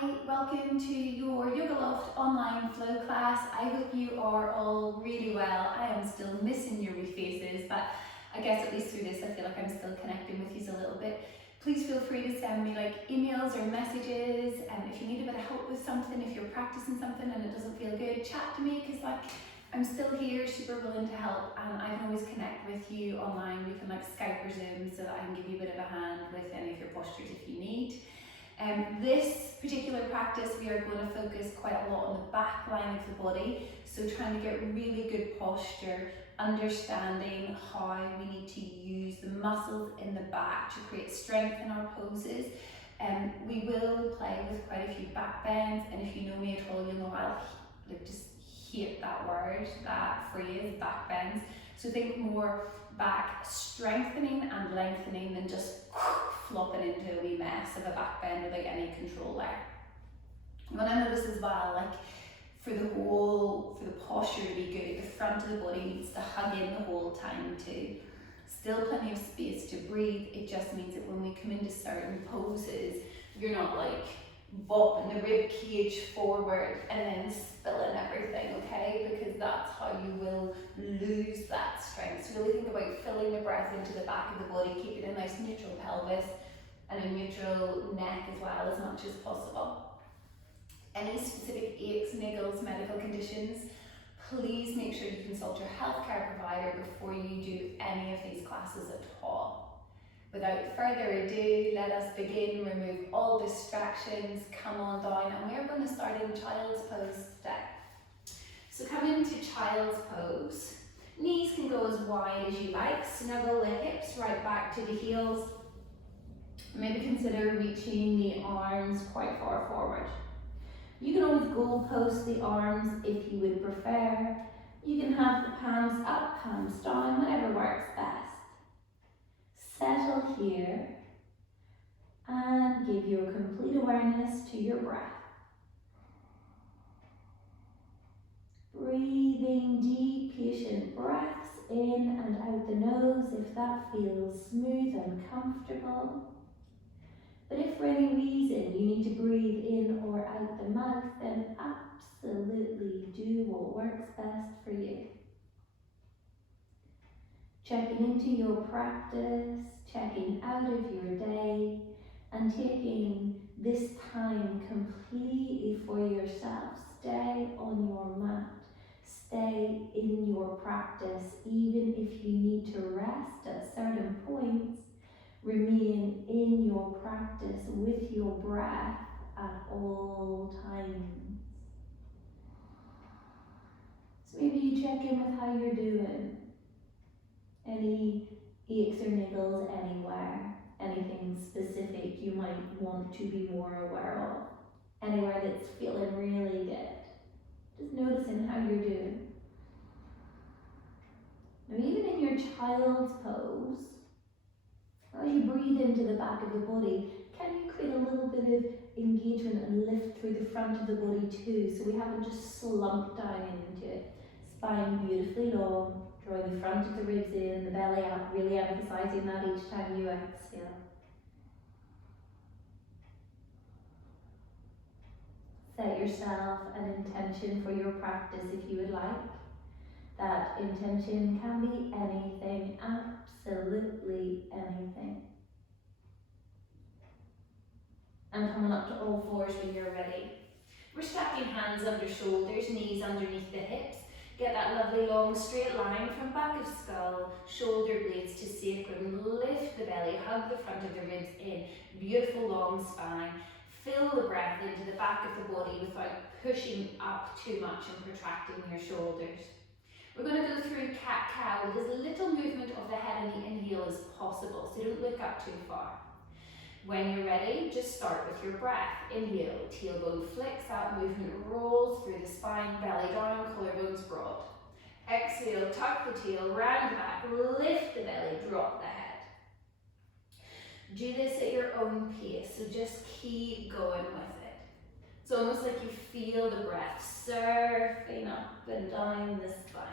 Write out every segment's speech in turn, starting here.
Hi, welcome to your YogaLoft Online Flow class. I hope you are all really well. I am still missing your wee faces, but I guess at least through this I feel like I'm still connecting with you a little bit. Please feel free to send me emails or messages, and if you need a bit of help with something, if you're practicing something and it doesn't feel good, chat to me, because I'm still here, super willing to help, and I can always connect with you online. We can Skype or Zoom so that I can give you a bit of a hand with any of your postures if you need. This particular practice, we are going to focus quite a lot on the back line of the body, so trying to get really good posture, understanding how we need to use the muscles in the back to create strength in our poses. We will play with quite a few back bends, and if you know me at all, you'll know I'll just hate that word, that phrase, back bends. So think more back strengthening and lengthening than just flopping into a wee mess of a back bend without any control there. You want to notice as well, for the posture to be good, the front of the body needs to hug in the whole time too. Still plenty of space to breathe. It just means that when we come into certain poses, you're not bopping the rib cage forward and then spilling everything, okay? Because that's how you will lose that strength. So really think about filling the breath into the back of the body, keeping a nice neutral pelvis and a neutral neck as well, as much as possible. Any specific aches, niggles, medical conditions, please make sure you consult your healthcare provider before you do any of these classes at all. Without further ado, let us begin. Remove all distractions, come on down, and we're going to start in child's pose today. So come into child's pose. Knees can go as wide as you like. Snuggle the hips right back to the heels. Maybe consider reaching the arms quite far forward. You can always goalpost the arms if you would prefer. You can have the palms up, palms down, whatever works best. Settle here and give your complete awareness to your breath. Breathing deep, patient breaths in and out the nose if that feels smooth and comfortable. But if for any reason you need to breathe in or out the mouth, then absolutely do what works best for you. Checking into your practice, checking out of your day, and taking this time completely for yourself. Stay on your mat, stay in your practice, even if you need to rest at certain points. Remain in your practice with your breath at all times. So maybe you check in with how you're doing. Any aches or niggles anywhere, anything specific you might want to be more aware of, anywhere that's feeling really good. Just noticing how you're doing. Now even in your child's pose, as you breathe into the back of the body, can you create a little bit of engagement and lift through the front of the body too, so we haven't just slumped down into it. Spine beautifully long. Draw the front of the ribs in and the belly up, really emphasizing that each time you exhale. Set yourself an intention for your practice if you would like. That intention can be anything, absolutely anything. And coming up to all fours when you're ready. We're stacking hands under shoulders, knees underneath the hips. Get that lovely long straight line from back of skull, shoulder blades to sacrum. Lift the belly, hug the front of the ribs in. Beautiful long spine. Fill the breath into the back of the body without pushing up too much and protracting your shoulders. We're going to go through cat-cow with as little movement of the head and the inhale as possible, so don't look up too far. When you're ready, just start with your breath. Inhale, tailbone flicks, that movement rolls through the spine, belly down, collarbones broad. Exhale, tuck the tail, round back, lift the belly, drop the head. Do this at your own pace, so just keep going with it. It's almost like you feel the breath surfing up and down the spine.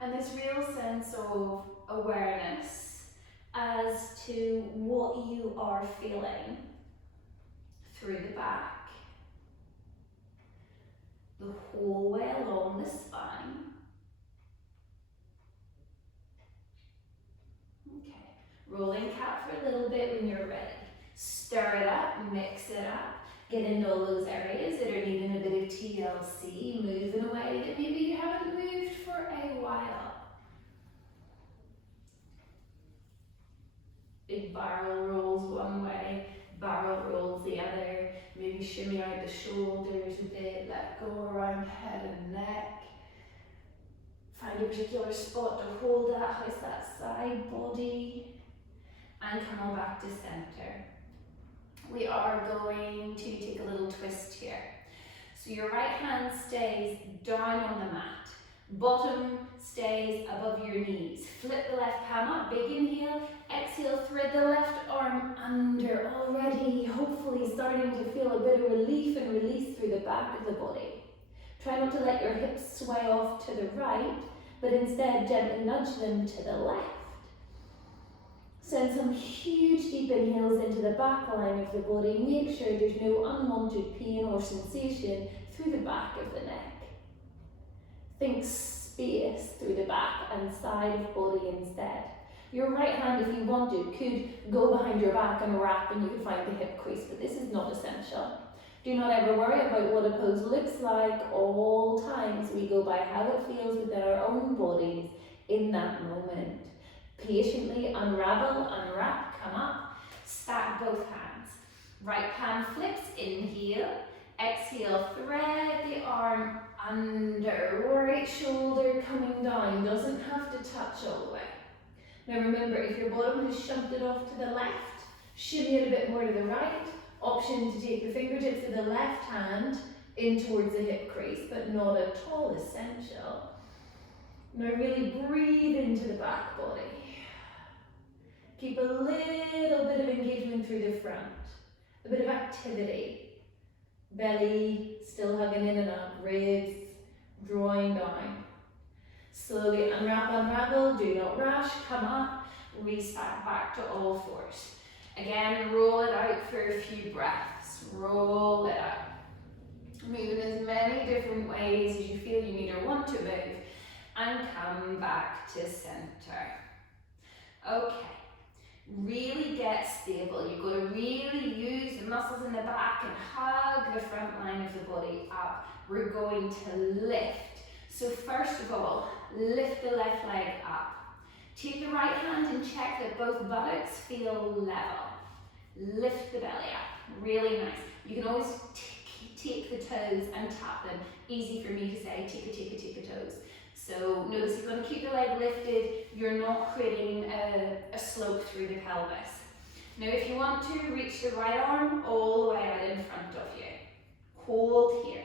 And this real sense of awareness as to what you are feeling through the back, the whole way along the spine. Okay, rolling cat for a little bit when you're ready. Stir it up, mix it up. Get into all those areas that are needing a bit of TLC, move in a way that maybe you haven't moved for a while. Big barrel rolls one way, barrel rolls the other. Maybe shimmy out the shoulders a bit, let go around head and neck. Find a particular spot to hold at, how's that side body? And come on back to center. We are going to take a little twist here. So your right hand stays down on the mat. Bottom stays above your knees. Flip the left palm up, big inhale. Exhale, thread the left arm under. Already, hopefully starting to feel a bit of relief and release through the back of the body. Try not to let your hips sway off to the right, but instead gently nudge them to the left. Send some huge deep inhales into the back line of the body. Make sure there's no unwanted pain or sensation through the back of the neck. Think space through the back and side of body instead. Your right hand, if you wanted, could go behind your back and wrap and you could find the hip crease, but this is not essential. Do not ever worry about what a pose looks like. All times we go by how it feels within our own bodies in that moment. Patiently unravel, unwrap, come up, stack both hands. Right palm flips, inhale, exhale, thread the arm under, right shoulder coming down, doesn't have to touch all the way. Now remember, if your bottom has shunted off to the left, shimmy it a bit more to the right. Option to take the fingertips of the left hand in towards the hip crease, but not at all essential. Now really breathe into the back body. Keep a little bit of engagement through the front, a bit of activity. Belly still hugging in and up, ribs drawing down. Slowly unwrap, unravel, do not rush, come up, restack back to all fours. Again, roll it out for a few breaths, roll it out. Move in as many different ways as you feel you need or want to move, and come back to center. Okay. Really get stable. You've got to really use the muscles in the back and hug the front line of the body up. We're going to lift. So first of all, lift the left leg up. Take the right hand and check that both buttocks feel level. Lift the belly up. Really nice. You can always take the toes and tap them. Easy for me to say, take the toes. So notice you're going to keep the leg lifted, you're not creating a slope through the pelvis. Now if you want to, reach the right arm all the way out in front of you. Hold here.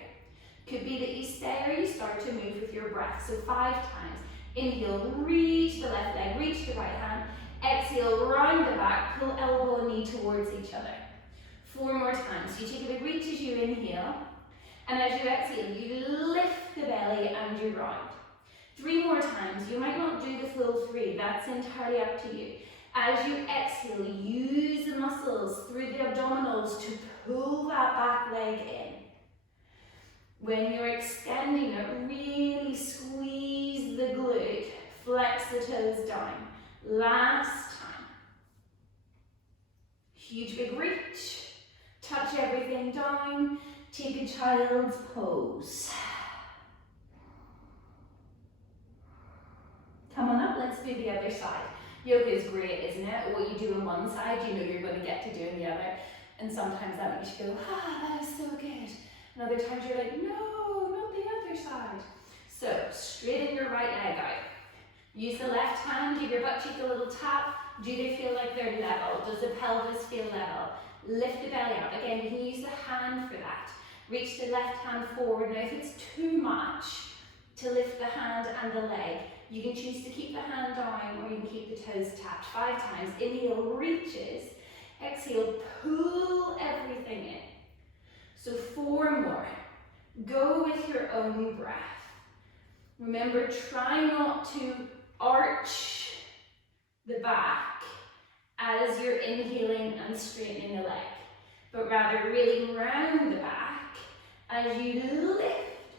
Could be that you stay or you start to move with your breath. So 5 times. Inhale, reach the left leg, reach the right hand. Exhale, round the back, pull elbow and knee towards each other. 4 more times. You take a big reach as you inhale, and as you exhale, you lift the belly and you round. 3 more times. You might not do the full 3, that's entirely up to you. As you exhale, use the muscles through the abdominals to pull that back leg in. When you're extending it, really squeeze the glute, flex the toes down. Last time. Huge big reach, touch everything down, take a child's pose. Come on up, let's do the other side. Yoga is great, isn't it? What you do on one side, you know you're going to get to do on the other. And sometimes that makes you go, that is so good. And other times you're like, no, not the other side. So, straighten your right leg out. Use the left hand, give your butt cheek a little tap. Do they feel like they're level? Does the pelvis feel level? Lift the belly up. Again, you can use the hand for that. Reach the left hand forward. Now, if it's too much to lift the hand and the leg, you can choose to keep the hand down or you can keep the toes tapped. 5 times. Inhale, reaches. Exhale, pull everything in. So 4 more. Go with your own breath. Remember, try not to arch the back as you're inhaling and straightening the leg. but rather really round the back as you lift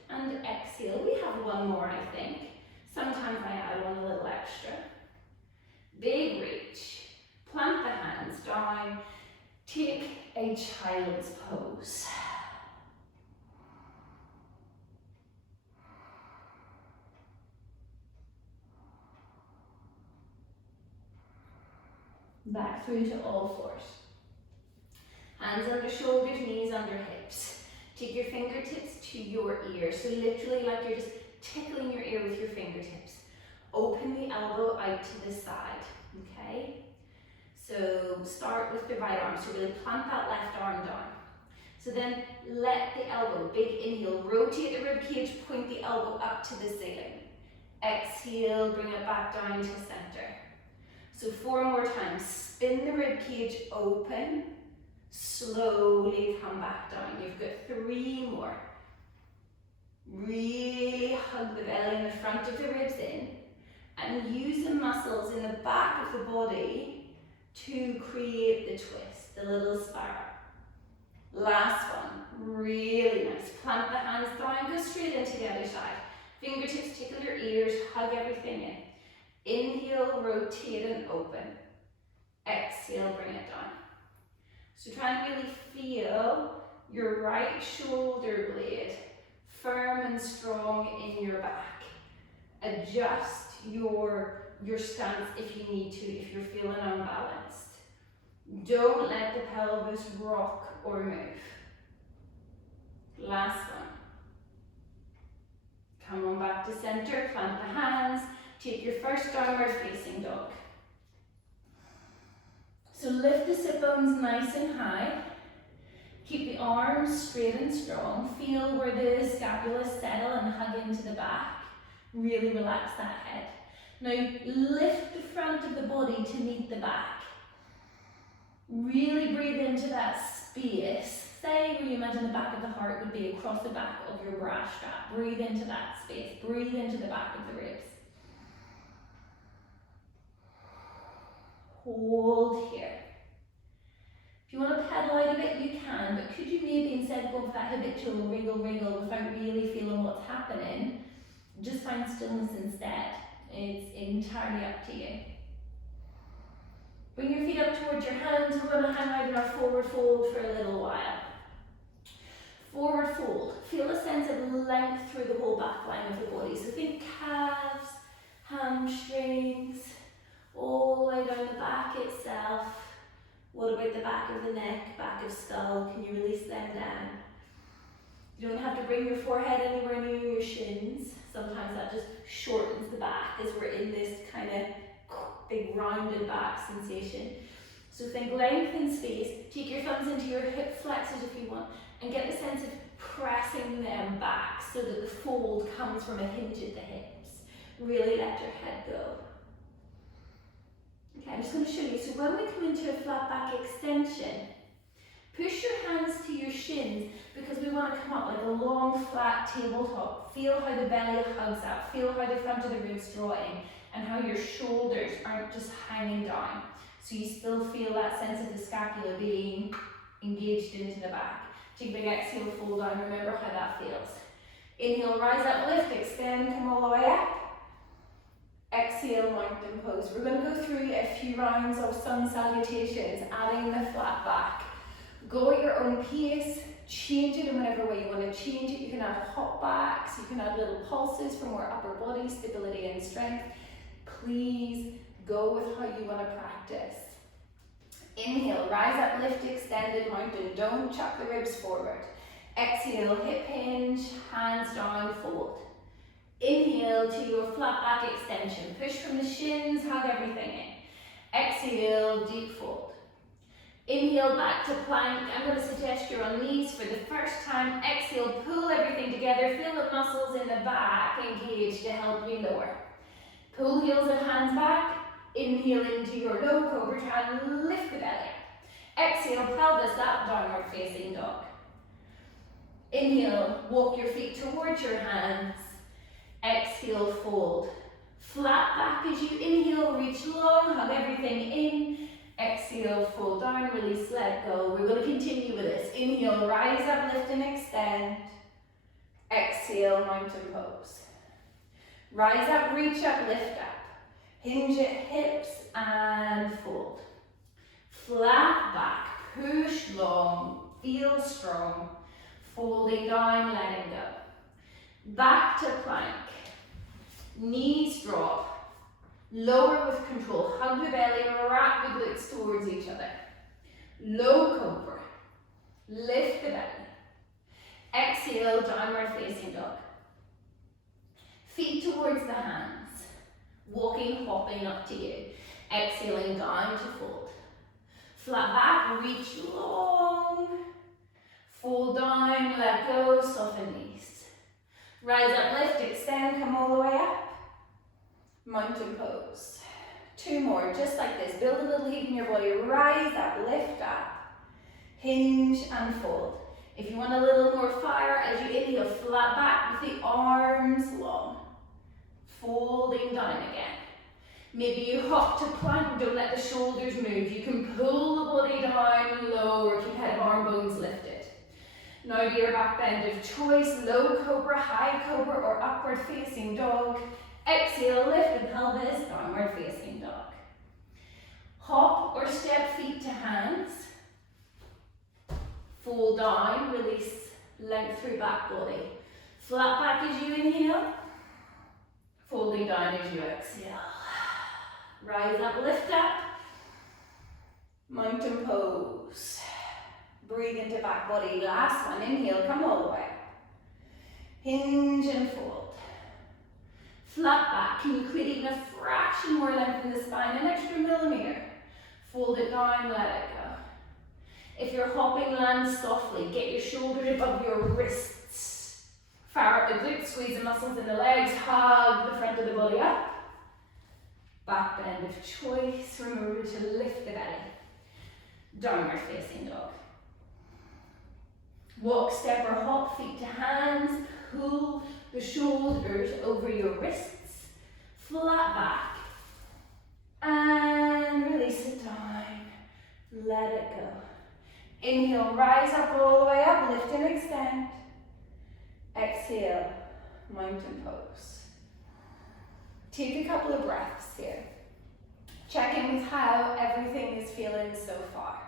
and exhale. We have one more, I think. Sometimes I add one a little extra. Big reach. Plant the hands down. Take a child's pose. Back through to all fours. Hands under shoulders, knees under hips. Take your fingertips to your ears. So literally like you're just tickling your ear with your fingertips. Open the elbow out to the side, okay? So start with the right arm. So really plant that left arm down. So then let the elbow, big inhale, rotate the rib cage, point the elbow up to the ceiling. Exhale, bring it back down to center. So 4 more times. Spin the rib cage open. Slowly come back down. You've got 3 more. Really hug the belly and the front of the ribs in. And use the muscles in the back of the body to create the twist, the little spiral. Last one. Really nice. Plant the hands down. Go straight into the other side. Fingertips tickle your ears. Hug everything in. Inhale, rotate and open. Exhale, bring it down. So try and really feel your right shoulder blade firm and strong in your back. Adjust your stance if you need to, if you're feeling unbalanced. Don't let the pelvis rock or move. Last one. Come on back to center, plant the hands. Take your first downward facing dog. So lift the sit bones nice and high. Keep the arms straight and strong. Feel where the scapula settle and hug into the back. Really relax that head. Now lift the front of the body to meet the back. Really breathe into that space. Say where you imagine the back of the heart would be across the back of your bra strap. Breathe into that space. Breathe into the back of the ribs. Hold here. If you want to pedal out a bit, you can, but could you maybe, instead of going for that habitual wriggle without really feeling what's happening, just find stillness instead. It's entirely up to you. Bring your feet up towards your hands. We're going to hang out in our forward fold for a little while. Forward fold. Feel a sense of length through the whole back line of the body. So think calves, hamstrings, all the way down the back itself. What about the back of the neck, back of skull? Can you release them down? You don't have to bring your forehead anywhere near your shins. Sometimes that just shortens the back as we're in this kind of big rounded back sensation. So think length and space. Take your thumbs into your hip flexors if you want, and get the sense of pressing them back so that the fold comes from a hinge at the hips. Really let your head go. Okay, I'm just going to show you. So when we come into a flat back extension, push your hands to your shins because we want to come up like a long flat tabletop. Feel how the belly hugs out. Feel how the front of the ribs draw in and how your shoulders aren't just hanging down. So you still feel that sense of the scapula being engaged into the back. Take a big exhale, fold down. Remember how that feels. Inhale, rise up, lift, extend, come all the way up. Exhale, mountain pose. We're going to go through a few rounds of sun salutations, adding the flat back. Go at your own pace, change it in whatever way you want to change it. You can add hop backs, you can add little pulses for more upper body stability and strength. Please go with how you want to practice. Inhale, rise up, lift, extended mountain. Don't chuck the ribs forward. Exhale, hip hinge, hands down, fold. Inhale to your flat back extension. Push from the shins, hug everything in. Exhale, deep fold. Inhale back to plank. I'm going to suggest you're on knees for the first time. Exhale, pull everything together. Feel the muscles in the back engaged to help you lower. Pull heels and hands back. Inhale into your low cobra. Try and lift the belly. Exhale, pelvis up, downward facing dog. Inhale, walk your feet towards your hands. Exhale, fold. Flat back as you inhale, reach long, hug everything in. Exhale. Exhale, fold down, release, let go. We're going to continue with this. Inhale, rise up, lift and extend. Exhale, mountain pose. Rise up, reach up, lift up. Hinge at hips and fold. Flat back, push long, feel strong. Folding down, letting go. Back to plank. Knees drop. Lower with control. Hug the belly, wrap the glutes towards each other. Low cobra. Lift the belly. Exhale, downward facing dog. Feet towards the hands. Walking, hopping up to you. Exhaling down to fold. Flat back, reach long. Fold down, let go, soften knees. Rise up, lift, extend, come all the way up. Mountain pose. 2 more, just like this. Build a little heat in your body. Rise up, lift up. Hinge and fold. If you want a little more fire, as you inhale, flat back with the arms long. Folding down again. Maybe you hop to plank, don't let the shoulders move. You can pull the body down, lower, keep head and arm bones lifted. Now to your back bend of choice, low cobra, high cobra, or upward facing dog. Exhale, lift the pelvis, downward facing dog. Hop or step feet to hands. Fold down, release, length through back body. Flat back as you inhale. Folding down as you exhale. Rise up, lift up. Mountain pose. Breathe into back body. Last one, inhale, come all the way. Hinge and fold. Flat back, can you create even a fraction more length in the spine, an extra millimeter? Fold it down, let it go. If you're hopping, land softly. Get your shoulders above your wrists. Fire up the glutes, squeeze the muscles in the legs, hug the front of the body up. Back bend of choice, remember to lift the belly. Downward facing dog. Walk, step or hop, feet to hands. Pull the shoulders over your wrists. Flat back. And release it down. Let it go. Inhale, rise up all the way up, lift and extend. Exhale, mountain pose. Take a couple of breaths here. Check in with how everything is feeling so far.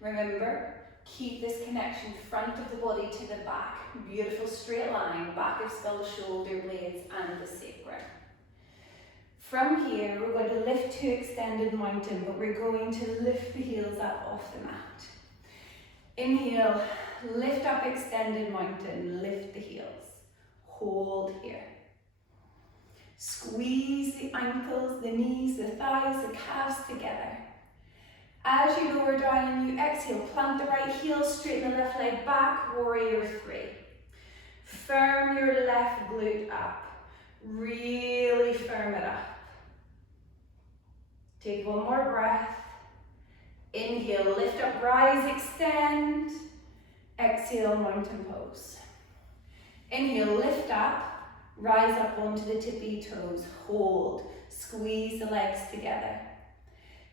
Remember, keep this connection front of the body to the back. Beautiful straight line, back of skull, shoulder blades, and the sacrum. From here, we're going to lift to extended mountain, but we're going to lift the heels up off the mat. Inhale, lift up extended mountain, lift the heels. Hold here. Squeeze the ankles, the knees, the thighs, the calves together. As you lower down and you exhale, plant the right heel, straighten the left leg back, warrior 3. Firm your left glute up. Really firm it up. Take one more breath. Inhale, lift up, rise, extend. Exhale, mountain pose. Inhale, lift up. Rise up onto the tippy toes, hold, squeeze the legs together.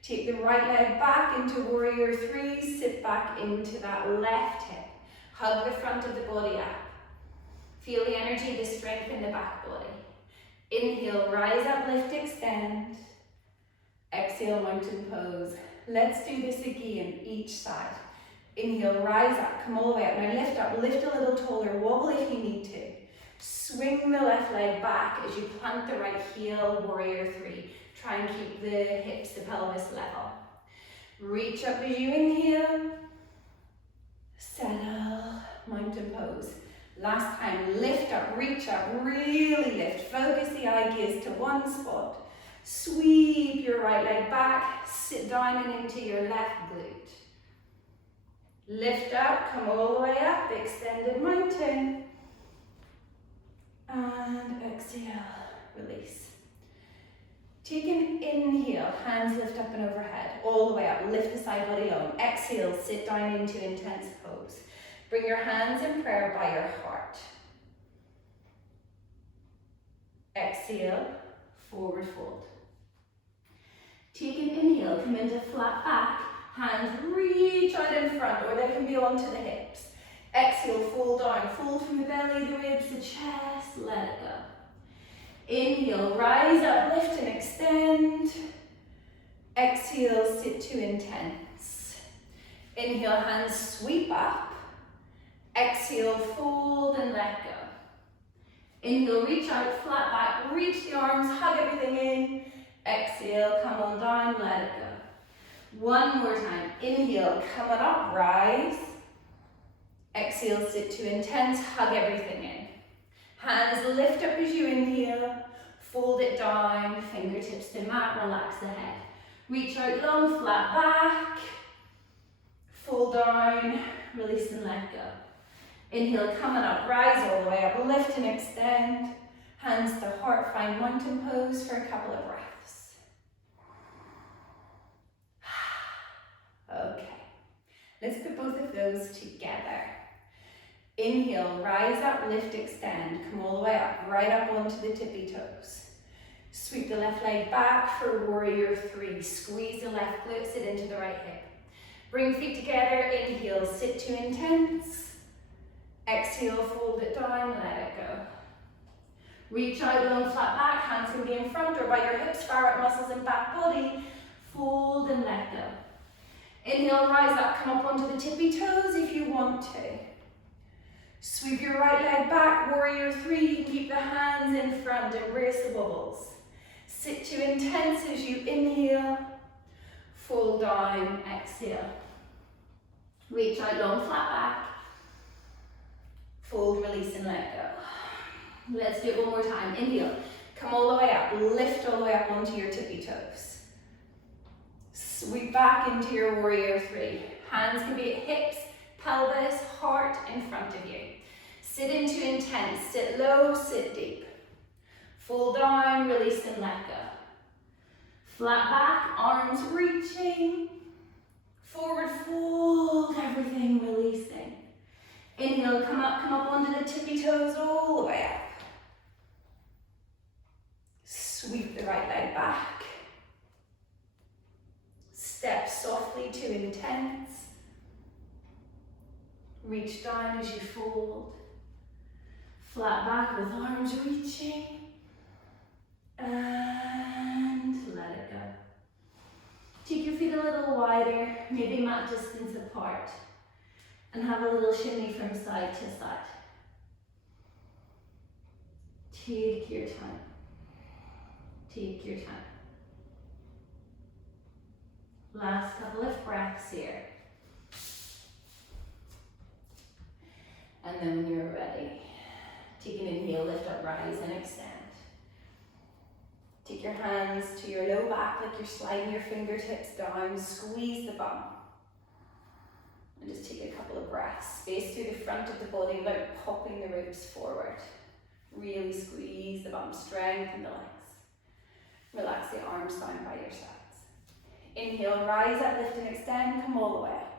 Take the right leg back into warrior 3, sit back into that left hip. Hug the front of the body up. Feel the energy, the strength in the back body. Inhale, rise up, lift, extend. Exhale, mountain pose. Let's do this again, each side. Inhale, rise up, come all the way up. Now lift a little taller, wobble if you need to. Swing the left leg back as you plant the right heel, warrior 3. Try and keep the hips, the pelvis level. Reach up as you inhale. Settle, mountain pose. Last time, lift up, reach up, really lift. Focus the eye gaze to one spot. Sweep your right leg back, sit down and into your left glute. Lift up, come all the way up, extended mountain. And exhale, release. Take an inhale, hands lift up and overhead, all the way up, lift the side body long. Exhale, sit down into intense pose. Bring your hands in prayer by your heart. Exhale, forward fold. Take an inhale, Inhale, come into flat back. Hands reach out in front, or they can be onto the hips. Exhale, fold down. Fold from the belly, the ribs, the chest. Let it go. Inhale, rise up, lift and extend. Exhale, sit to intense. Inhale, hands sweep up. Exhale, fold and let go. Inhale, reach out, flat back, reach the arms, hug everything in. Exhale, come on down, let it go. One more time. Inhale, come on up, rise. Exhale, sit to intense, hug everything in. Hands lift up as you inhale, fold it down, fingertips to mat, relax the head. Reach out long, flat back, fold down, release and let go. Inhale, coming up, rise all the way up, lift and extend. Hands to heart, find mountain pose for a couple of breaths. Okay, let's put both of those together. Inhale, rise up, lift, extend, come all the way up, right up onto the tippy toes. Sweep the left leg back for warrior three. Squeeze the left glute, sit into the right hip. Bring feet together, inhale, sit to intense. Exhale, fold it down, let it go. Reach out, long flat back, hands can be in front or by your hips, fire up muscles in back body. Fold and let go. Inhale, rise up, come up onto the tippy toes if you want to. Sweep your right leg back, warrior three. You can keep the hands in front, embrace the wobbles. Sit to intense as you inhale, fold down, exhale. Reach out, long flat back. Fold, release and let go. Let's do it one more time. Inhale, come all the way up, lift all the way up onto your tippy toes. Sweep back into your warrior three. Hands can be at hips, pelvis, heart in front of you. Sit into intense, sit low, sit deep. Fold down, release and let go. Flat back, arms reaching. Forward fold, everything releasing. Inhale, come up onto the tippy toes all the way up. Sweep the right leg back. Step softly to intense. Reach down as you fold. Flat back with arms reaching. And let it go. Take your feet a little wider, maybe mat distance apart. And have a little shimmy from side to side. Take your time. Take your time. Last couple of breaths here. And then when you're ready, take an inhale, lift up, rise and extend. Take your hands to your low back like you're sliding your fingertips down, squeeze the bum. And just take a couple of breaths. Space through the front of the body without popping the ribs forward. Really squeeze the bum, strengthen the legs. Relax the arms down by your sides. Inhale, rise up, lift and extend, come all the way up.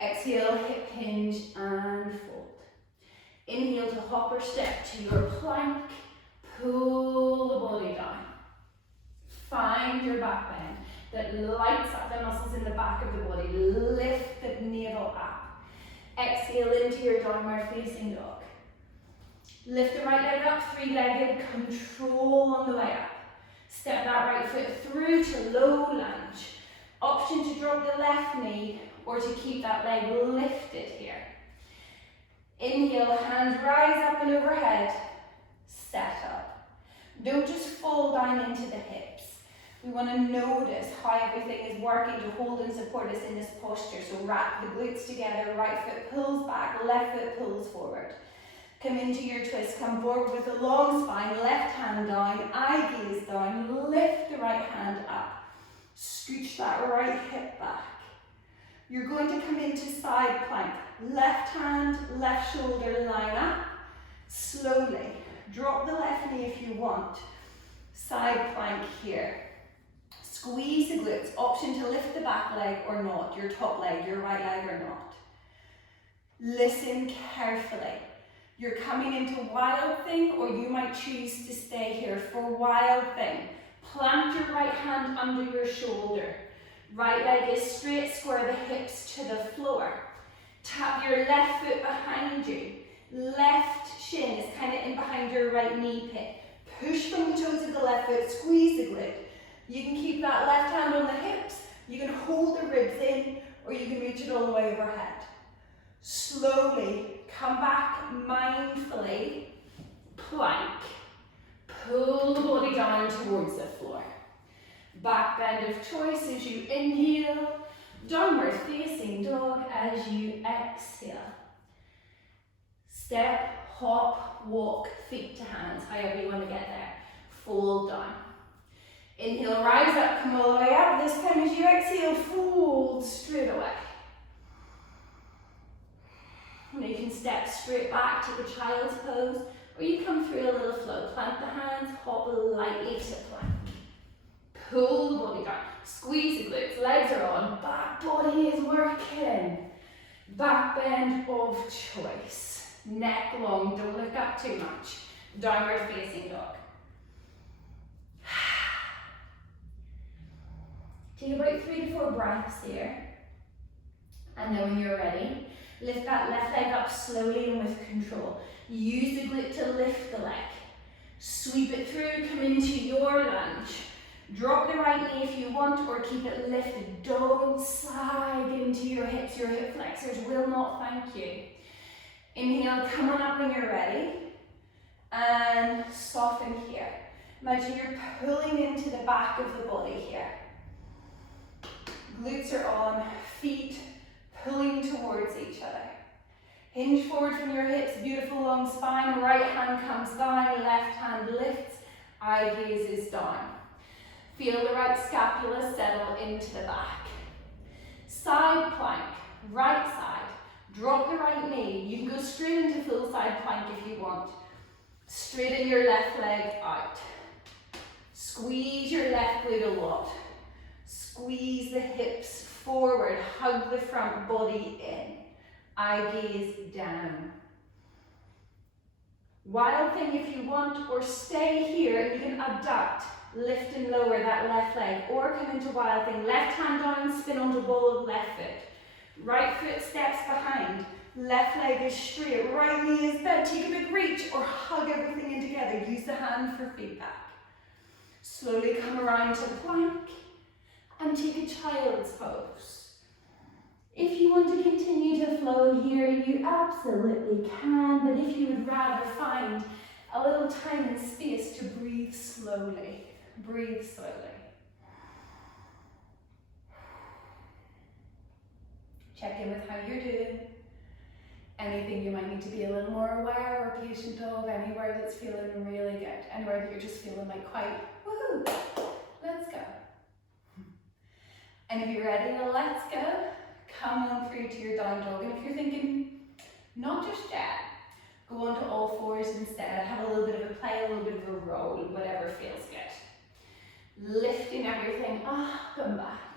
Exhale, hip hinge and fold. Inhale to hopper step to your plank. Pull the body down. Find your back bend that lights up the muscles in the back of the body. Lift the navel up. Exhale into your downward facing dog. Lift the right leg up, three-legged, control on the way up. Step that right foot through to low lunge. Option to drop the left knee or to keep that leg lifted here. Inhale, hands rise up and overhead. Set up. Don't just fall down into the hips. We want to notice how everything is working to hold and support us in this posture. So wrap the glutes together, right foot pulls back, left foot pulls forward. Come into your twist, come forward with a long spine, left hand down, eye gaze down, lift the right hand up. Scooch that right hip back. You're going to come into side plank. Left hand, left shoulder line up. Slowly. Drop the left knee if you want. Side plank here. Squeeze the glutes. Option to lift the back leg or not. Your top leg, your right leg or not. Listen carefully. You're coming into wild thing or you might choose to stay here for wild thing. Plant your right hand under your shoulder. Right leg is straight, square the hips to the floor. Tap your left foot behind you. Left shin is kind of in behind your right knee pit. Push from the toes of the left foot, squeeze the glute. You can keep that left hand on the hips, you can hold the ribs in, or you can reach it all the way overhead. Slowly come back mindfully, plank. Pull the body down towards the floor. Back bend of choice as you inhale. Downward facing dog as you exhale. Step, hop, walk, feet to hands, however you want to get there. Fold down. Inhale, rise up, come all the way up. This time as you exhale, fold straight away. Now you can step straight back to the child's pose, or you come through a little flow. Plant the hands, hop lightly to plank. Pull the body down, squeeze the glutes, legs are on, back body is working. Back bend of choice. Neck long, don't look up too much. Downward facing dog. Take about 3 to 4 breaths here. And then when you're ready, lift that left leg up slowly and with control. Use the glute to lift the leg. Sweep it through, come into your lunge. Drop the right knee if you want, or keep it lifted. Don't sag into your hips. Your hip flexors will not thank you. Inhale, come on up when you're ready. And soften here. Imagine you're pulling into the back of the body here. Glutes are on, feet pulling towards each other. Hinge forward from your hips, beautiful long spine. Right hand comes down, left hand lifts, eye gaze is down. Feel the right scapula settle into the back. Side plank, right side. Drop the right knee. You can go straight into full side plank if you want. Straighten your left leg out. Squeeze your left glute a lot. Squeeze the hips forward, hug the front body in. Eye gaze down. Wild thing if you want, or stay here, you can abduct. Lift and lower that left leg, or come into wild thing. Left hand down, spin onto ball of left foot. Right foot steps behind. Left leg is straight, right knee is bent. Take a big reach, or hug everything in together. Use the hand for feedback. Slowly come around to the plank, and take a child's pose. If you want to continue to flow here, you absolutely can, but if you would rather find a little time and space to breathe slowly. Breathe slowly. Check in with how you're doing. Anything you might need to be a little more aware or patient of, anywhere that's feeling really good, anywhere that you're just feeling like quite, woohoo, let's go. And if you're ready, let's go. Come on through to your down dog. And if you're thinking, not just yet, go on to all fours instead. Have a little bit of a play, a little bit of a roll, whatever feels good. Lifting everything up and back.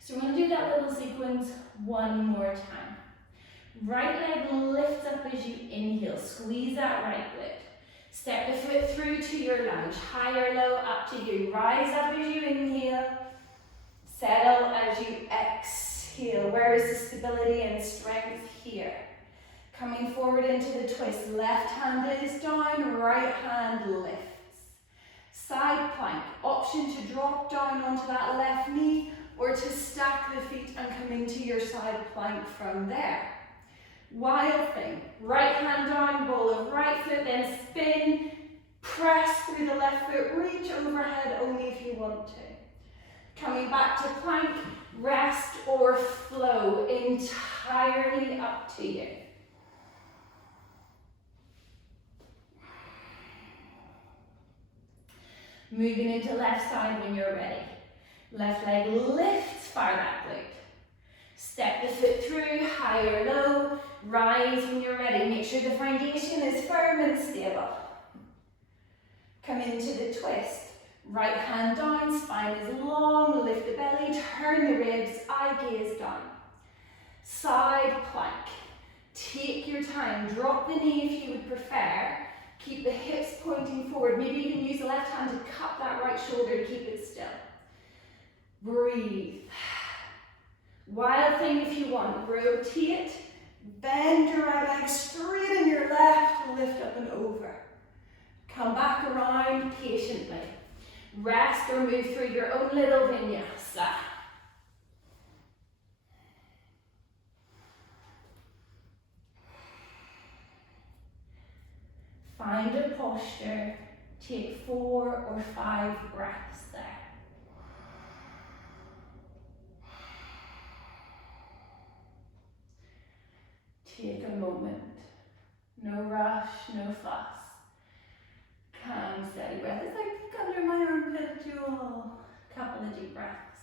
So we're going to do that little sequence one more time. Right leg lifts up as you inhale. Squeeze that right glute. Step the foot through to your lunge. High or low, up to you. Rise up as you inhale. Settle as you exhale. Where is the stability and strength here? Coming forward into the twist. Left hand is down, right hand lifts. Side plank. Option to drop down onto that left knee, or to stack the feet and come into your side plank from there. Wild thing. Right hand down, ball of right foot, then spin. Press through the left foot. Reach overhead only if you want to. Coming back to plank, rest or flow, entirely up to you. Moving into left side when you're ready. Left leg lifts, fire that glute. Step the foot through, high or low, rise when you're ready. Make sure the foundation is firm and stable. Come into the twist. Right hand down, spine is long, lift the belly, turn the ribs, eye gaze down. Side plank. Take your time, drop the knee if you would prefer. Keep the hips pointing forward. Maybe you can use the left hand to cup that right shoulder to keep it still. Breathe. Wild thing if you want, rotate, bend your right leg, straighten your left, lift up and over. Come back around patiently. Rest or move through your own little vinyasa. Find a posture, take 4 or 5 breaths there. Take a moment, no rush, no fuss. Calm, steady breath. It's like peek under my armpit, Jewel. Couple of deep breaths.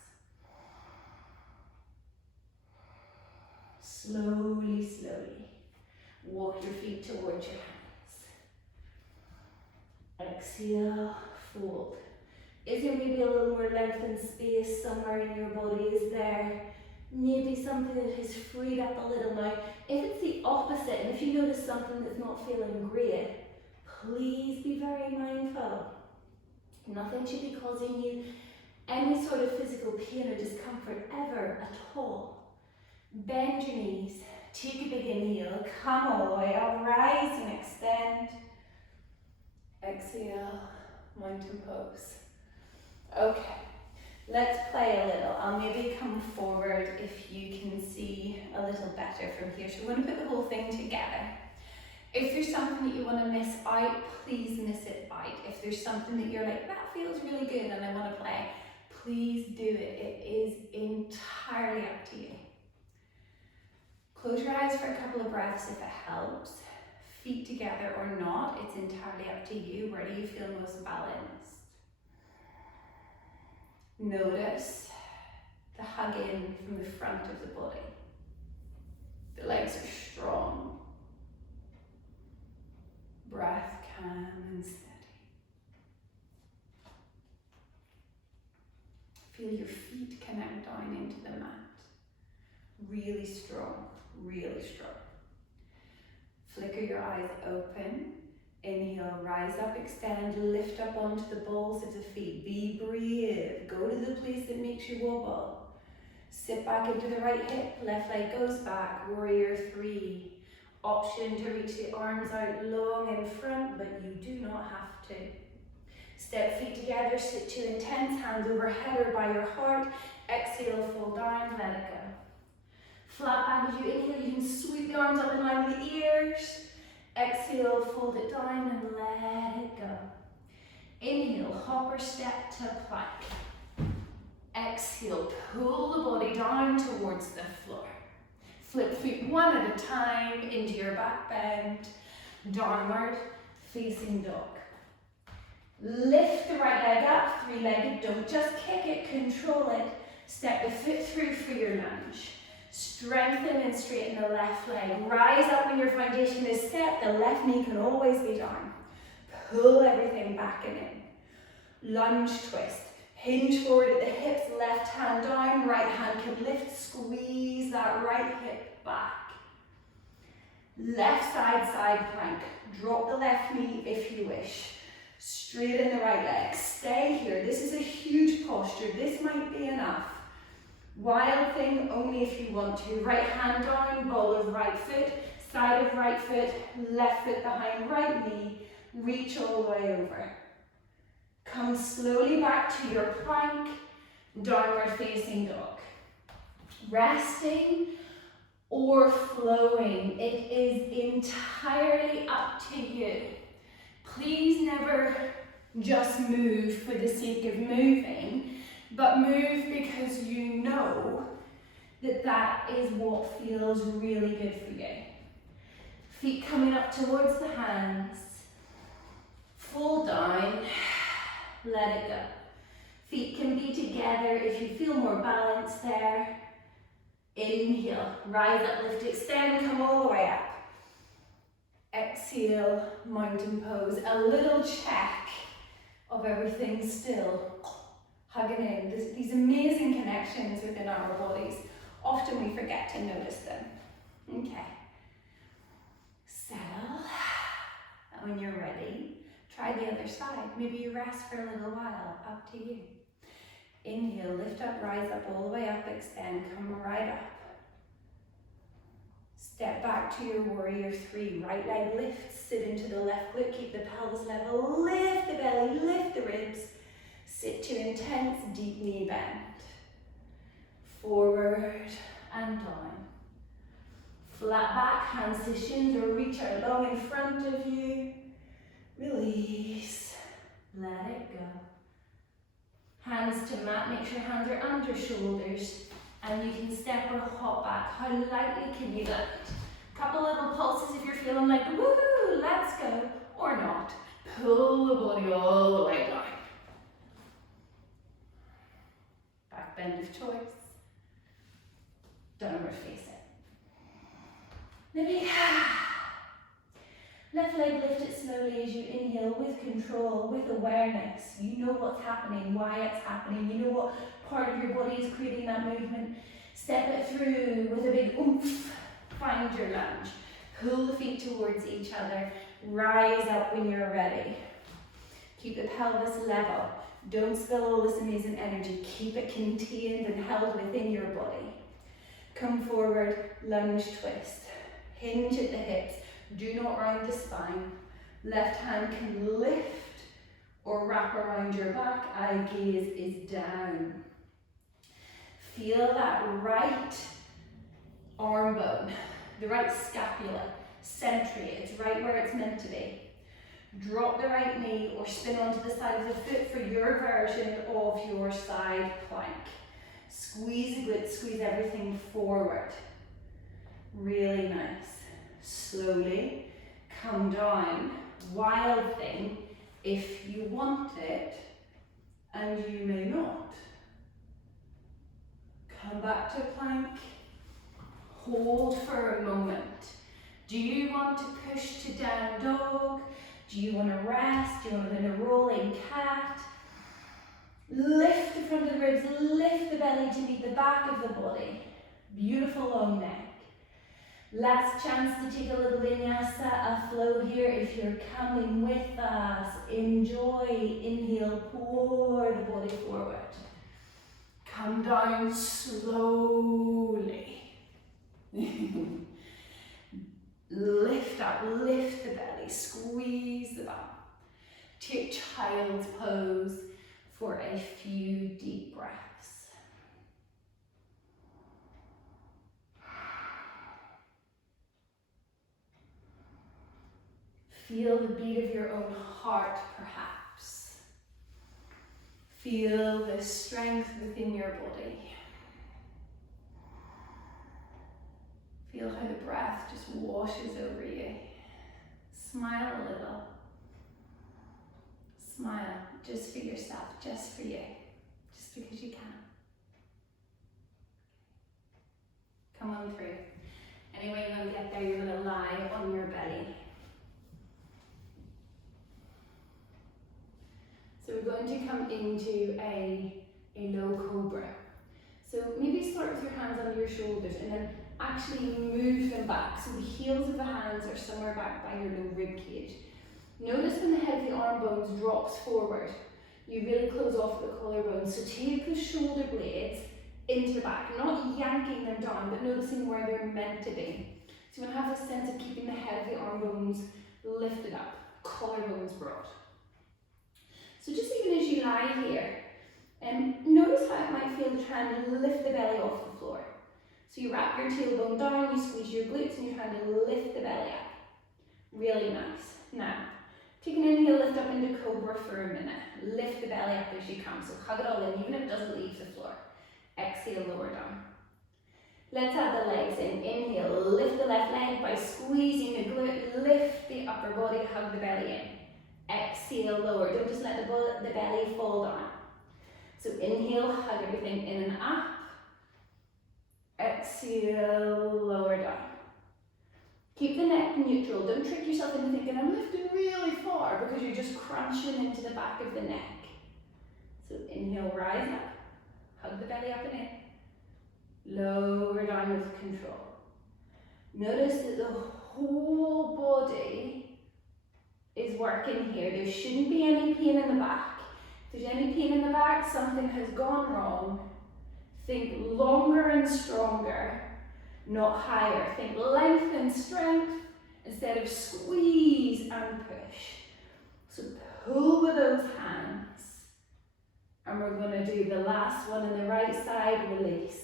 Slowly, slowly. Walk your feet towards your hands. Exhale, fold. Is there maybe a little more lengthened space somewhere in your body? Is there maybe something that has freed up a little now? If it's the opposite, and if you notice something that's not feeling great, please be very mindful. Nothing should be causing you any sort of physical pain or discomfort ever at all. Bend your knees, take a big inhale, come all the way up, rise and extend. Exhale, mountain pose. Okay, let's play a little. I'll maybe come forward if you can see a little better from here. So we're going to put the whole thing together. If there's something that you want to miss out, please miss it out. If there's something that you're like, that feels really good and I want to play, please do it. It is entirely up to you. Close your eyes for a couple of breaths if it helps. Feet together or not, it's entirely up to you. Where do you feel most balanced? Notice the hug in from the front of the body. The legs are strong. Breath calm and steady. Feel your feet connect down into the mat. Really strong, really strong. Flicker your eyes open. Inhale, rise up, extend, lift up onto the balls of the feet. Be brave. Go to the place that makes you wobble. Sit back into the right hip, left leg goes back. Warrior 3. Option to reach the arms out long in front, but you do not have to. Step feet together, sit to intense, hands overhead or by your heart. Exhale, fall down, let it go. Flat back as you inhale, you can sweep the arms up in line with the ears. Exhale, fold it down and let it go. Inhale, hop or step to plank. Exhale, pull the body down towards the floor. Flip feet one at a time into your back bend. Downward facing dog. Lift the right leg up, 3-legged. Don't just kick it, control it. Step the foot through for your lunge. Strengthen and straighten the left leg. Rise up when your foundation is set. The left knee can always be down. Pull everything back and in. Lunge twist. Hinge forward at the hips, left hand down, right hand can lift, squeeze that right hip back. Left side, side plank. Drop the left knee if you wish. Straighten the right leg. Stay here. This is a huge posture. This might be enough. Wild thing only if you want to. Right hand down, ball of right foot, side of right foot, left foot behind right knee. Reach all the way over. Come slowly back to your plank, downward facing dog. Resting or flowing, it is entirely up to you. Please never just move for the sake of moving, but move because you know that that is what feels really good for you. Feet coming up towards the hands, fall down. Let it go. Feet can be together if you feel more balanced there. Inhale, rise up, lift, extend, come all the way up. Exhale, mountain pose. A little check of everything still. Hugging in. These amazing connections within our bodies. Often we forget to notice them. Okay. Settle. And when you're ready, try the other side. Maybe you rest for a little while, up to you. Inhale, lift up, rise up, all the way up, extend, come right up. Step back to your warrior three. Right leg lifts, sit into the left glute, keep the pelvis level, lift the belly, lift the ribs. Sit to intense deep knee bend. Forward and down. Flat back, hands to shins or reach out long in front of you. Release. Let it go. Hands to mat, make sure hands are under shoulders. And you can step or hop back. How lightly can you lift? Couple little pulses if you're feeling like, woo, let's go, or not. Pull the body all the way down. Back bend of choice. Downward facing. Maybe left leg lift it slowly as you inhale with control, with awareness. You know what's happening, why it's happening. You know what part of your body is creating that movement. Step it through with a big oomph. Find your lunge. Pull the feet towards each other. Rise up when you're ready. Keep the pelvis level. Don't spill all this amazing energy. Keep it contained and held within your body. Come forward, lunge twist. Hinge at the hips. Do not round the spine. Left hand can lift or wrap around your back. Eye gaze is down. Feel that right arm bone, the right scapula, center it. It's right where it's meant to be. Drop the right knee or spin onto the side of the foot for your version of your side plank. Squeeze the glutes, squeeze everything forward. Really nice. Slowly come down. Wild thing, if you want it, and you may not. Come back to plank. Hold for a moment. Do you want to push to down dog? Do you want to rest? Do you want to do a rolling cat? Lift the front of the ribs, lift the belly to meet the back of the body. Beautiful long neck. Last chance to take a little vinyasa, a flow here. If you're coming with us, enjoy. Inhale, pour the body forward. Come down slowly. Lift up, lift the belly, squeeze the bum. Take child's pose for a few deep breaths. Feel the beat of your own heart, perhaps. Feel the strength within your body. Feel how the breath just washes over you. Smile a little. Smile just for yourself, just for you, just because you can. Come on through. Anyway, you're going to get there, you're going to lie on your belly. So we're going to come into a low cobra. So maybe start with your hands under your shoulders and then actually move them back. So the heels of the hands are somewhere back by your low rib cage. Notice when the head of the arm bones drops forward, you really close off the collarbone. So take the shoulder blades into the back, not yanking them down, but noticing where they're meant to be. So you want to have this sense of keeping the head of the arm bones lifted up, collarbones broad. So just even as you lie here, notice how it might feel to try and lift the belly off the floor. So you wrap your tailbone down, you squeeze your glutes, and you're trying to lift the belly up. Really nice. Now, take an inhale, lift up into cobra for a minute. Lift the belly up as you come. So hug it all in, even if it doesn't leave the floor. Exhale, lower down. Let's add the legs in. Inhale, lift the left leg by squeezing the glute, lift the upper body, hug the belly in. Exhale, lower. Don't just let the belly fall down. So inhale, hug everything in and up. Exhale, lower down. Keep the neck neutral. Don't trick yourself into thinking, I'm lifting really far, because you're just crunching into the back of the neck. So inhale, rise up. Hug the belly up and in. Lower down with control. Notice that the whole body is working here. There shouldn't be any pain in the back. If there's any pain in the back, something has gone wrong. Think longer and stronger, not higher. Think length and strength instead of squeeze and push. So pull with those hands. And we're going to do the last one on the right side, release.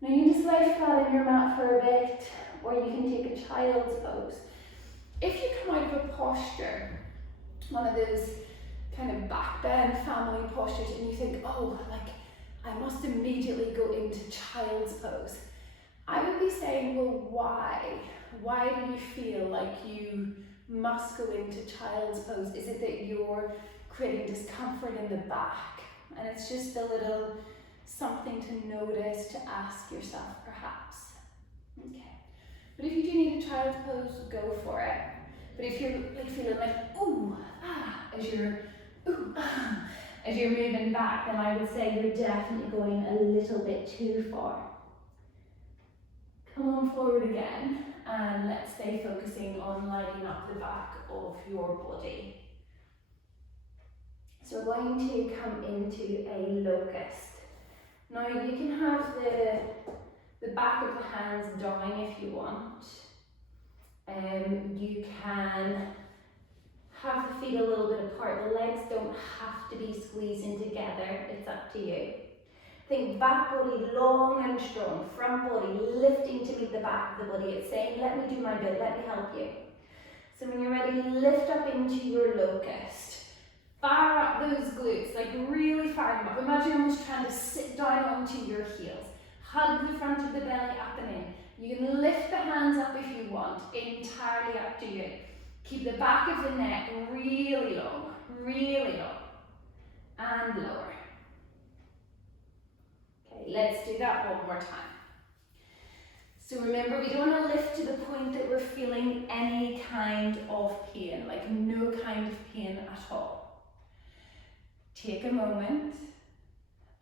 Now you can just lay flat in your mat for a bit, or you can take a child's pose. If you come out of a posture, one of those kind of back bend family postures, and you think, oh, like I must immediately go into child's pose, I would be saying, well, why? Why do you feel like you must go into child's pose? Is it that you're creating discomfort in the back? And it's just a little something to notice, to ask yourself perhaps. Okay. But if you do need a child's pose, go for it. But if you're like feeling like ooh, ah, as you're moving back, then I would say you're definitely going a little bit too far. Come on forward again, and let's stay focusing on lighting up the back of your body. So we're going to come into a locust. Now you can have the back of the hands down if you want. You can have the feet a little bit apart. The legs don't have to be squeezing together. It's up to you. Think back body long and strong. Front body lifting to meet the back of the body. It's saying, let me do my bit, let me help you. So when you're ready, lift up into your locust. Fire up those glutes, like really fire them up. Imagine almost trying to sit down onto your heels. Hug the front of the belly up and in. You can lift the hands up if you want, entirely up to you. Keep the back of the neck really long, and lower. Okay, let's do that one more time. So remember, we don't want to lift to the point that we're feeling any kind of pain, like no kind of pain at all. Take a moment.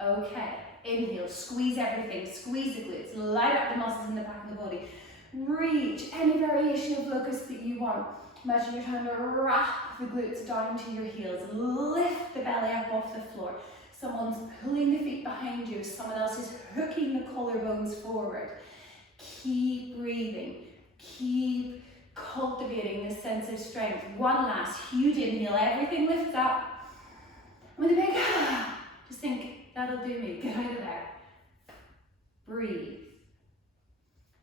Okay, inhale, squeeze everything, squeeze the glutes, light up the muscles in the back of the body. Reach any variation of locust that you want. Imagine you're trying to wrap the glutes down to your heels. Lift the belly up off the floor. Someone's pulling the feet behind you. Someone else is hooking the collarbones forward. Keep breathing. Keep cultivating this sense of strength. One last huge inhale. Everything lifts up. With a big just think, that'll do me. Get out of there. Breathe.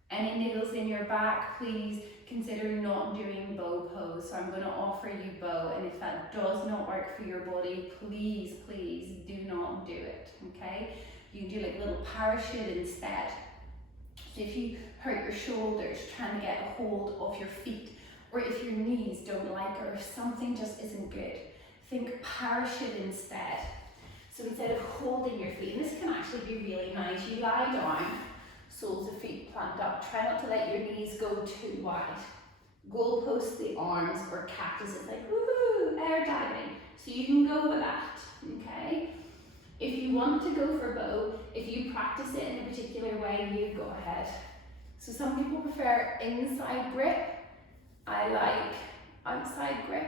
Any niggles in your back, please consider not doing bow pose. So I'm going to offer you bow, and if that does not work for your body, please do not do it, okay? You can do like a little parachute instead. So if you hurt your shoulders trying to get a hold of your feet, or if your knees don't like it, or if something just isn't good, think parachute instead. So instead of holding your feet, and this can actually be really nice, you lie down, soles of feet plant up. Try not to let your knees go too wide. Goalpost the arms, or cactus. It's like woohoo, air diving. So you can go with that, okay? If you want to go for bow, if you practice it in a particular way, you go ahead. So some people prefer inside grip. I like outside grip.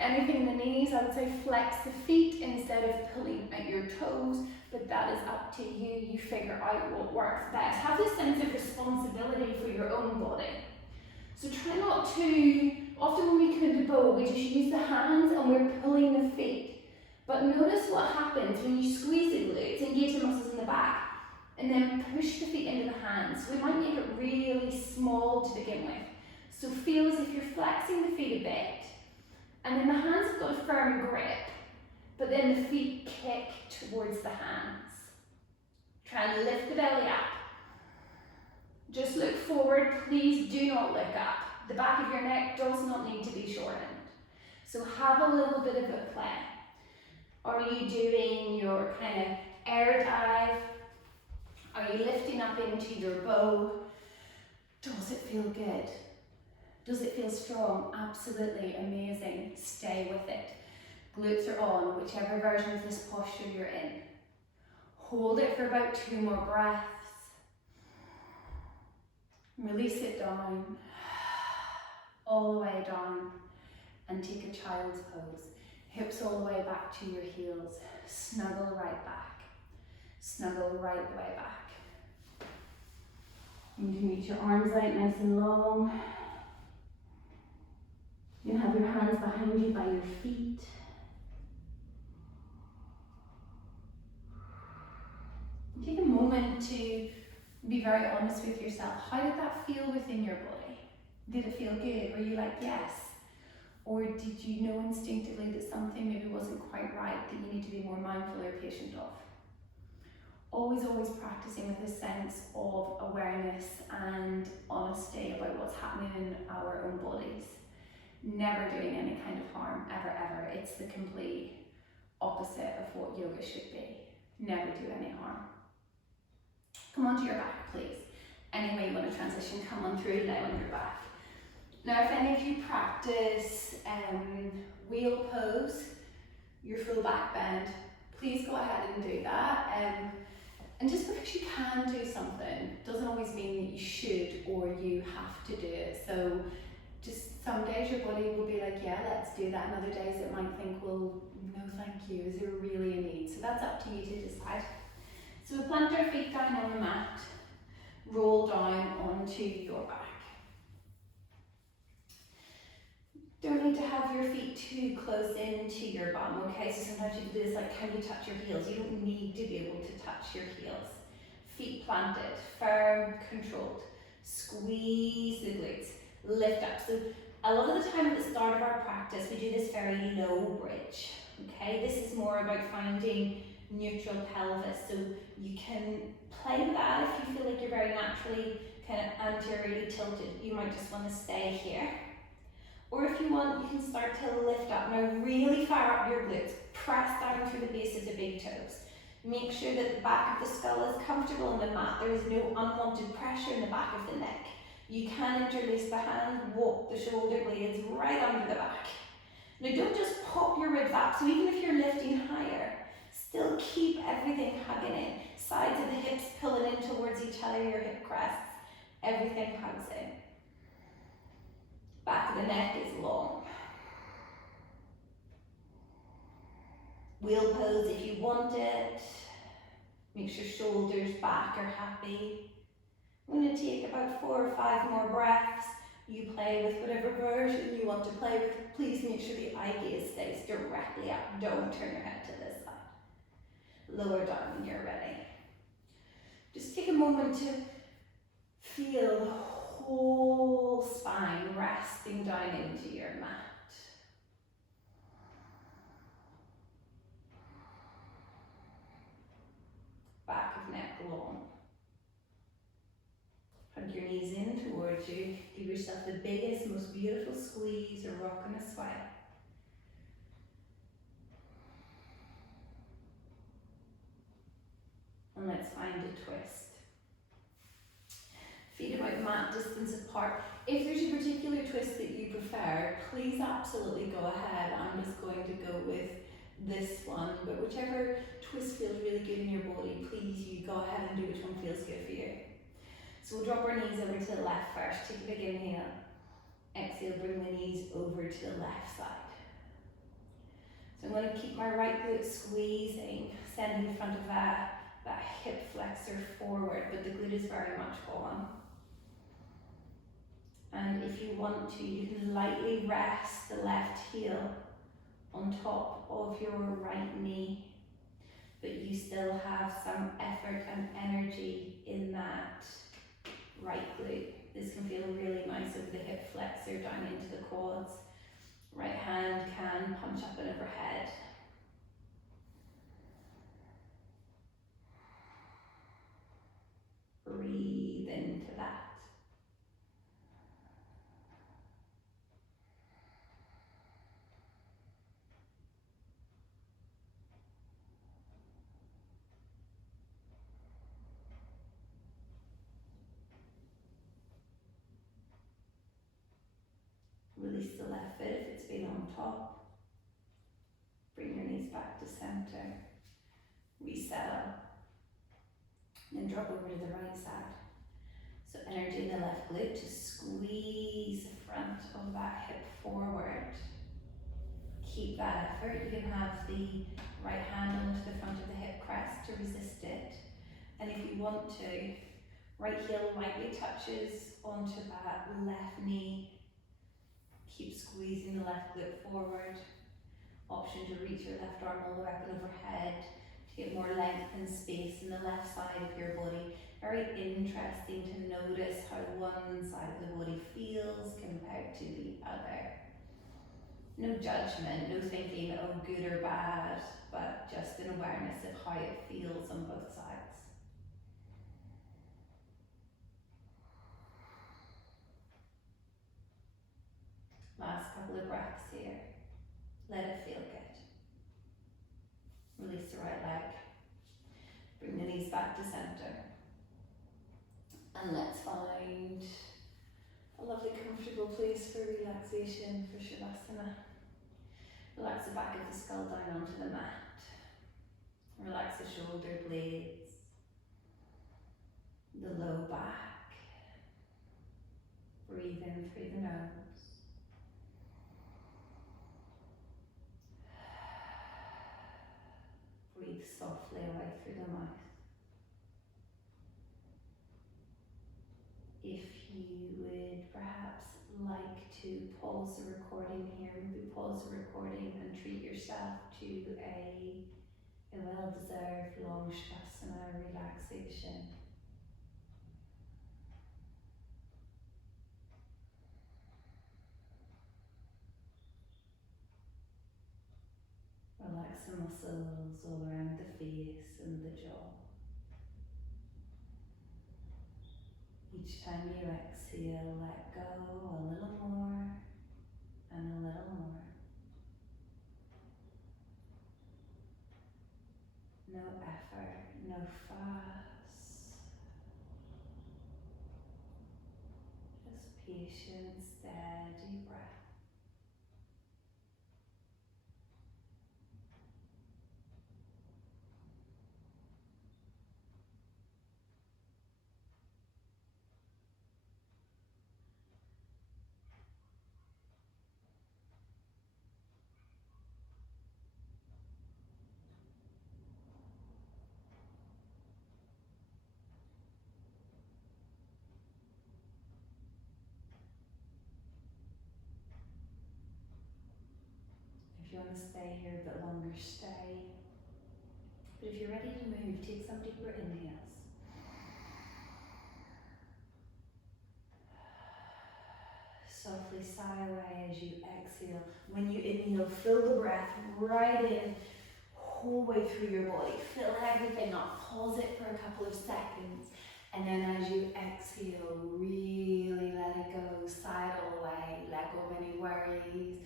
Anything in the knees, I would say flex the feet instead of pulling at your toes, but that is up to you. You figure out what works best. Have this sense of responsibility for your own body. So try not to, often when we come into bow, we just use the hands and we're pulling the feet. But notice what happens when you squeeze the glutes, engage the muscles in the back, and then push the feet into the hands. We might make it really small to begin with. So feel as if you're flexing the feet a bit, and then the hands have got a firm grip, but then the feet kick towards the hands. Try and lift the belly up. Just look forward, please do not look up. The back of your neck does not need to be shortened. So have a little bit of a play. Are you doing your kind of air dive? Are you lifting up into your bow? Does it feel good? Does it feel strong? Absolutely amazing. Stay with it. Glutes are on, whichever version of this posture you're in. Hold it for about 2 more breaths. Release it down, all the way down, and take a child's pose. Hips all the way back to your heels. Snuggle right back. Snuggle right the way back. You can reach your arms out nice and long. You can have your hands behind you by your feet. Take a moment to be very honest with yourself. How did that feel within your body? Did it feel good? Were you like, yes? Or did you know instinctively that something maybe wasn't quite right, that you need to be more mindful or patient of? Always practicing with a sense of awareness and honesty about what's happening in our own bodies. Never doing any kind of harm, ever. It's the complete opposite of what yoga should be. Never do any harm. Come onto your back, please. Any way you want to transition, come on through, lay on your back. Now, if any of you practice wheel pose, your full back bend, please go ahead and do that. And just because you can do something doesn't always mean that you should or you have to do it. So just some days your body will be like, yeah, let's do that. And other days it might think, well, no thank you, is there really a need? So that's up to you to decide. So we'll plant our feet down on the mat, roll down onto your back. Don't need to have your feet too close into your bum, okay? So sometimes you do this, like, can you touch your heels? You don't need to be able to touch your heels. Feet planted, firm, controlled. Squeeze the glutes, lift up. So a lot of the time at the start of our practice, we do this very low bridge, okay? This is more about finding neutral pelvis. So you can play with that if you feel like you're very naturally kind of anteriorly tilted. You might just want to stay here. Or if you want, you can start to lift up. Now really fire up your glutes. Press down through the base of the big toes. Make sure that the back of the skull is comfortable on the mat. There is no unwanted pressure in the back of the neck. You can interlace the hands, walk the shoulder blades right under the back. Now don't just pop your ribs up. So even if you're lifting higher, still keep everything hugging in. Sides of the hips pulling in towards each other, your hip crests. Everything hugs in. Back of the neck is long. Wheel pose if you want it. Make sure shoulders back are happy. I'm going to take about 4 or 5 more breaths. You play with whatever version you want to play with. Please make sure the eye gaze stays directly up. Don't turn your head to this side. Lower down when you're ready. Just take a moment to feel the whole spine resting down into your mat. Back of neck long. Hug your knees in towards you. Give yourself the biggest, most beautiful squeeze or rock and a sway. And let's find a twist. Feet about mat distance apart. If there's a particular twist that you prefer, please absolutely go ahead. I'm just going to go with this one, but whichever twist feels really good in your body, please you go ahead and do which one feels good for you. So we'll drop our knees over to the left first. Take a big inhale. Exhale, bring the knees over to the left side. So I'm going to keep my right glute squeezing, sending in front of that hip flexor forward, but the glute is very much gone. And if you want to, you can lightly rest the left heel on top of your right knee, but you still have some effort and energy in that right glute. This can feel really nice over the hip flexor down into the quads. Right hand can punch up and overhead. Breathe into that. Release the left foot if it's been on top. Bring your knees back to center. Resettle. Then drop over to the right side. So energy in the left glute to squeeze the front of that hip forward. keep that effort. You can have the right hand onto the front of the hip crest to resist it. And if you want to, right heel lightly touches onto that left knee. Keep squeezing the left glute forward. Option to reach your left arm all the way up and overhead to get more length and space in the left side of your body. Very interesting to notice how one side of the body feels compared to the other. No judgment, no thinking, oh, good or bad, but just an awareness of how it feels on both sides. Last couple of breaths here. Let it feel good. Release the right leg. Bring the knees back to center. And let's find a lovely comfortable place for relaxation, for Shavasana. Relax the back of the skull down onto the mat. Relax the shoulder blades, the low back. Breathe in through the nose. Breathe softly away through the mouth. If you would perhaps like to pause the recording here, maybe pause the recording and treat yourself to a well-deserved long Shavasana relaxation. Relax the muscles all around the face and the jaw. Each time you exhale, let go a little more and a little more. No effort, no fuss. Just patient, steady breath. If you want to stay here a bit longer, stay. But if you're ready to move, take some deeper inhales. Softly sigh away as you exhale. When you inhale, fill the breath right in, whole way through your body. Fill everything up. Pause it for a couple of seconds. And then as you exhale, really let it go. Sigh it all away. Let go of any worries,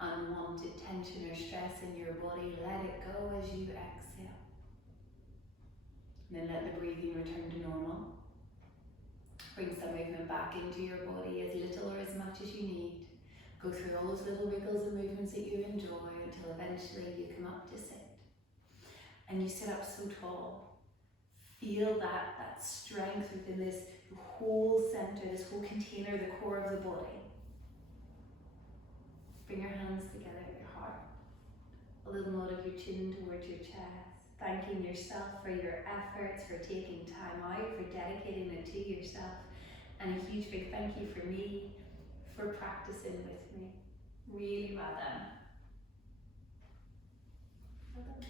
unwanted tension or stress in your body. Let it go as you exhale. And then let the breathing return to normal. Bring some movement back into your body, as little or as much as you need. Go through all those little wiggles and movements that you enjoy until eventually you come up to sit. And you sit up so tall. Feel that strength within this whole center, this whole container, the core of the body. Bring your hands together at your heart. A little nod of your chin towards your chest. Thanking yourself for your efforts, for taking time out, for dedicating it to yourself. And a huge big thank you for me, for practicing with me. Really well done. Well done.